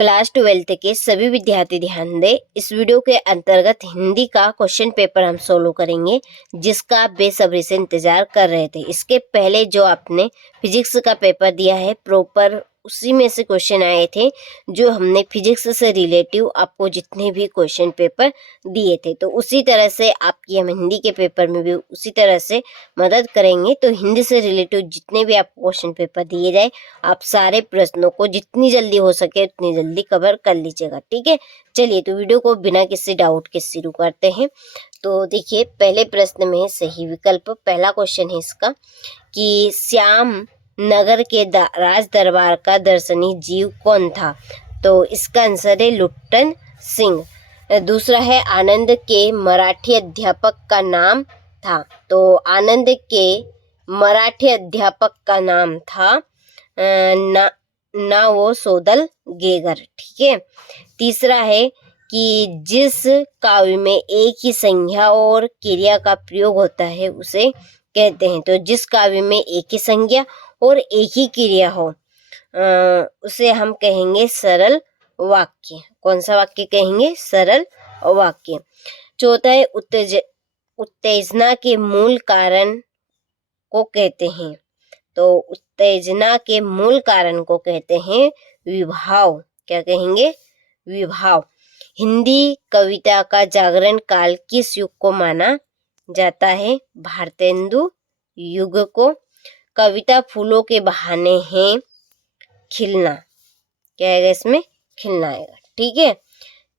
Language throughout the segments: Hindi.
क्लास 12 के सभी विद्यार्थी ध्यान दें। इस वीडियो के अंतर्गत हिंदी का क्वेश्चन पेपर हम सोल्व करेंगे, जिसका आप बेसब्री से इंतजार कर रहे थे। इसके पहले जो आपने फिजिक्स का पेपर दिया है प्रॉपर, उसी में से क्वेश्चन आए थे जो हमने फिजिक्स से रिलेटिव आपको जितने भी क्वेश्चन पेपर दिए थे, तो उसी तरह से आपकी हम हिंदी के पेपर में भी उसी तरह से मदद करेंगे। तो हिंदी से रिलेटिव जितने भी आपको क्वेश्चन पेपर दिए जाए, आप सारे प्रश्नों को जितनी जल्दी हो सके उतनी जल्दी कवर कर लीजिएगा, ठीक है। चलिए तो वीडियो को बिना किसी डाउट के शुरू करते हैं। तो देखिए, पहले प्रश्न में सही विकल्प, पहला क्वेश्चन है इसका कि श्याम नगर के राज दरबार का दर्शनीय जीव कौन था? तो इसका आंसर है लुट्टन सिंह। दूसरा है आनंद के मराठी अध्यापक का नाम था। तो आनंद के मराठी अध्यापक का नाम था ना वो सोदल गेगर, ठीक है। तीसरा है कि जिस काव्य में एक ही संज्ञा और क्रिया का प्रयोग होता है उसे कहते हैं। तो जिस काव्य में एक ही संज्ञा और एक ही क्रिया हो उसे हम कहेंगे सरल वाक्य। कौन सा वाक्य कहेंगे? सरल वाक्य। चौथा है उत्तेजना के मूल कारण को कहते हैं। तो उत्तेजना के मूल कारण को कहते हैं विभाव। क्या कहेंगे? विभाव। हिंदी कविता का जागरण काल किस युग को माना जाता है? भारतेंदु युग को। कविता फूलों के बहाने है खिलना। क्या आएगा इसमें? खिलना आएगा, ठीक है।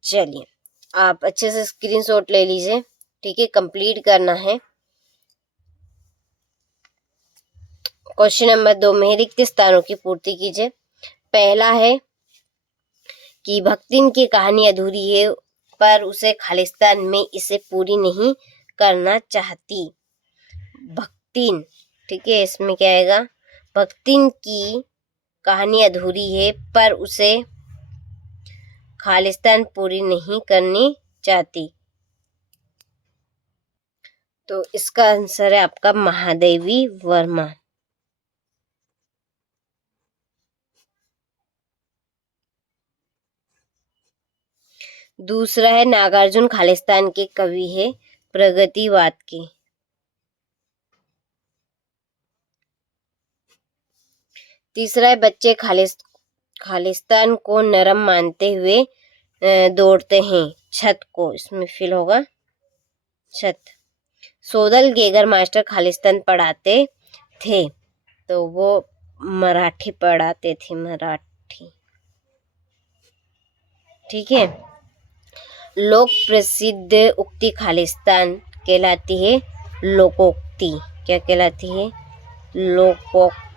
चलिए आप अच्छे से स्क्रीनशॉट ले लीजिए, ठीक है। कंप्लीट करना है। क्वेश्चन नंबर 2 में रिक्त स्थानों की पूर्ति कीजिए। पहला है कि भक्तिन की कहानी अधूरी है पर उसे खालिस्तान में इसे पूरी नहीं करना चाहती। भक्तिन, ठीक है, इसमें क्या आएगा? भक्तिन की कहानी अधूरी है पर उसे खालिस्तान पूरी नहीं करनी चाहती। तो इसका आंसर है आपका महादेवी वर्मा। दूसरा है नागार्जुन खालिस्तान के कवि है प्रगतिवाद के। तीसरा है बच्चे खालिस्तान को नरम मानते हुए दौड़ते हैं छत को। इसमें फिल होगा छत। सोदल गेगर मास्टर खालिस्तान पढ़ाते थे। तो वो मराठी पढ़ाते थे, मराठी, ठीक है। लोक प्रसिद्ध उक्ति खालिस्तान कहलाती है लोकोक्ति। क्या कहलाती है? लोकोक्ति।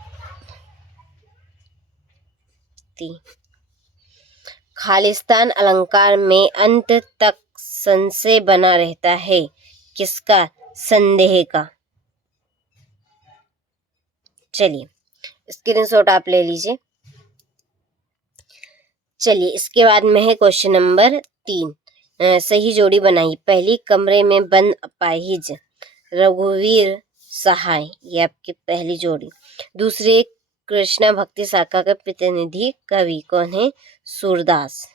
खालिस्तान अलंकार में अंत तक संशय बना रहता है। किसका? संदेह का। चलिए स्क्रीनशॉट आप ले लीजिए। चलिए इसके बाद में है क्वेश्चन नंबर 3। सही जोड़ी बनाइए। पहली कमरे में बंद अपाहिज रघुवीर सहाय, ये आपकी पहली जोड़ी। दूसरी कृष्णा भक्ति शाखा का प्रतिनिधि कवि कौन है? सूरदास।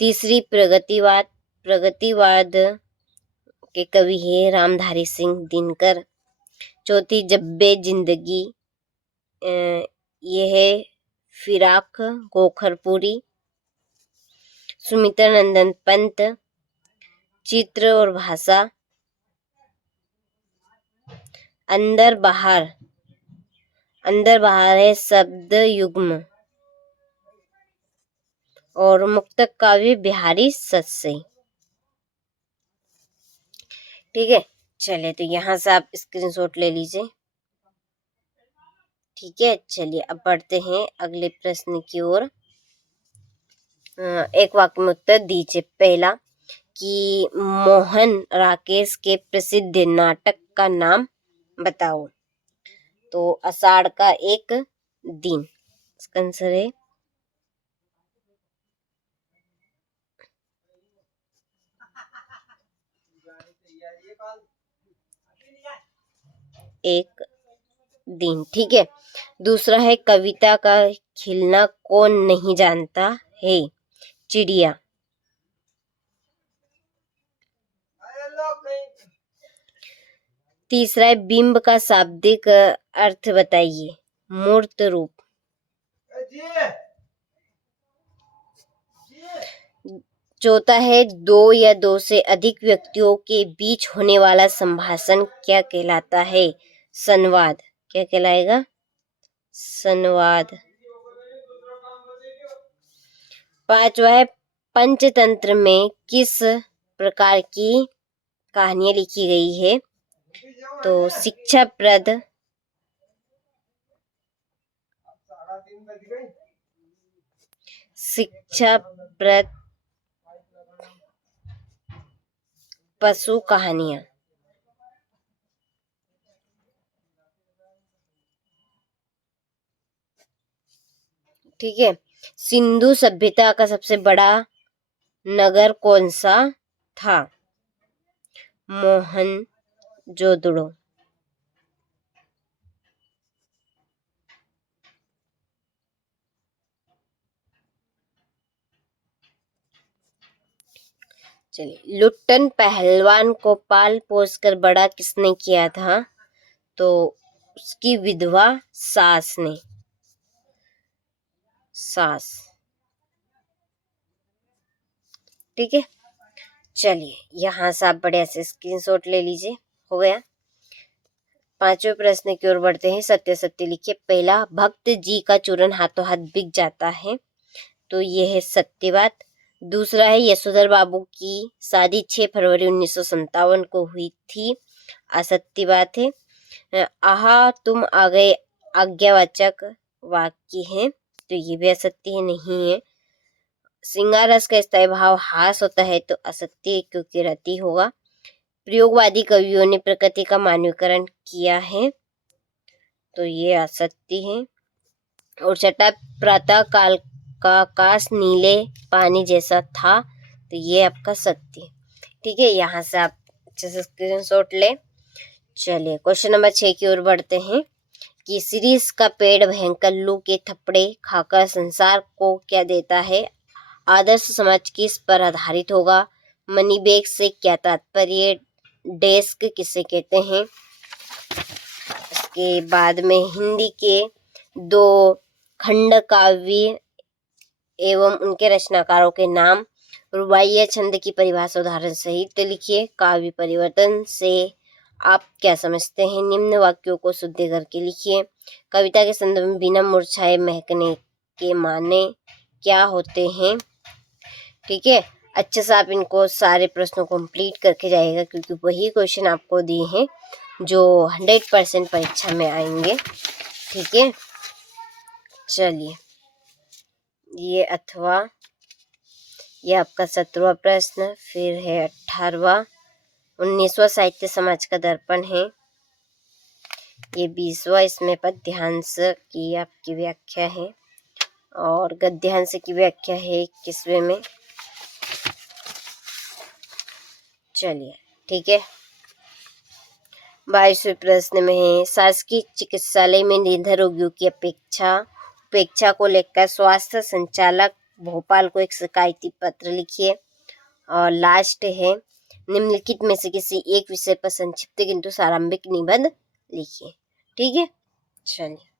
तीसरी प्रगतिवाद के कवि है रामधारी सिंह दिनकर। चौथी जब्बे जिंदगी, ये है फिराक गोखरपुरी। सुमित्रानंदन पंत। चित्र और भाषा, अंदर बाहर है शब्द युग्म। और मुक्तक काव्य बिहारी सस्से, ठीक है। चलिए तो यहाँ से आप स्क्रीनशॉट ले लीजिए, ठीक है। चलिए अब बढ़ते हैं अगले प्रश्न की ओर। एक वाक्य में उत्तर दीजिए। पहला कि मोहन राकेश के प्रसिद्ध नाटक का नाम बताओ। तो आषाढ़ का एक दिन, इसका आंसर है एक दिन, ठीक है। दूसरा है कविता का खिलना कौन नहीं जानता है? चिड़िया। तीसरा है बिंब का शाब्दिक अर्थ बताइए। मूर्त रूप। चौथा है दो या दो से अधिक व्यक्तियों के बीच होने वाला संभाषण क्या कहलाता है? संवाद। क्या कहलाएगा? संवाद। पांचवा है पंचतंत्र में किस प्रकार की कहानियां लिखी गई है? तो शिक्षाप्रद, शिक्षाप्रद पशु कहानियां। ठीक है। सिंधु सभ्यता का सबसे बड़ा नगर कौन सा था? मोहनजोदड़ो। चलिए, लुट्टन पहलवान को पाल पोस कर बड़ा किसने किया था? तो उसकी विधवा सास ने। सास। ठीक है। चलिए, यहाँ से आप बढ़िया से स्क्रीनशॉट ले लीजिए। हो गया। पांचवें प्रश्न की ओर बढ़ते हैं। सत्य सत्य लिखिए। पहला, भक्त जी का चूरन हाथों हाथ बिक जाता है, तो ये है सत्य बात। दूसरा है यशोधर बाबू की शादी 6 फरवरी 1957 को हुई थी। असत्य बात है। आहा तुम आ गए आज्ञावाचक वाक्य है, तो ये भी असत्य है, नहीं है। श्रृंगार रस का स्थायी भाव हास होता है, तो असत्य क्योंकि रति होगा। प्रयोगवादी कवियों ने प्रकृति का मानवीकरण किया है, तो ये असत्य है। और छठा, प्रातः काल का आकाश नीले पानी जैसा था, तो ये आपका सत्य। ठीक है, यहाँ से आप अच्छे से स्क्रीनशॉट ले। चलिए, क्वेश्चन नंबर 6 की ओर बढ़ते हैं कि शिरीष का पेड़ भयंकर लू के थप्पड़े खाकर संसार को क्या देता है? आदर्श समाज किस पर आधारित होगा? मनी बैग से क्या तात्पर्य? डेस्क किसे कहते हैं? इसके बाद में हिंदी के 2 खंड काव्य एवं उनके रचनाकारों के नाम। रुबाइया छंद की परिभाषा उदाहरण सहित लिखिए। काव्य परिवर्तन से आप क्या समझते हैं? निम्न वाक्यों को शुद्ध करके लिखिए। कविता के संदर्भ में बिना मुरझाए महकने के माने क्या होते हैं? ठीक है, अच्छे से आप इनको सारे प्रश्नों को कंप्लीट करके जाइएगा, क्योंकि वही क्वेश्चन आपको दिए हैं जो 100% परीक्षा में आएंगे। ठीक है। चलिए, ये अथवा ये आपका 17वां प्रश्न, फिर है 18वां। 19वां साहित्य समाज का दर्पण है। ये 20वां, इसमें पद्यांश की आपकी व्याख्या है और गद्यांश की व्याख्या है 21वें में। चलिए, ठीक है। 22वें प्रश्न में है, शासकीय चिकित्सालय में निर्धर रोगियों की उपेक्षा को लेकर स्वास्थ्य संचालक भोपाल को एक शिकायती पत्र लिखिए। और लास्ट है, निम्नलिखित में से किसी एक विषय पर संक्षिप्त किंतु सारांशिक निबंध लिखिए। ठीक है। चलिए।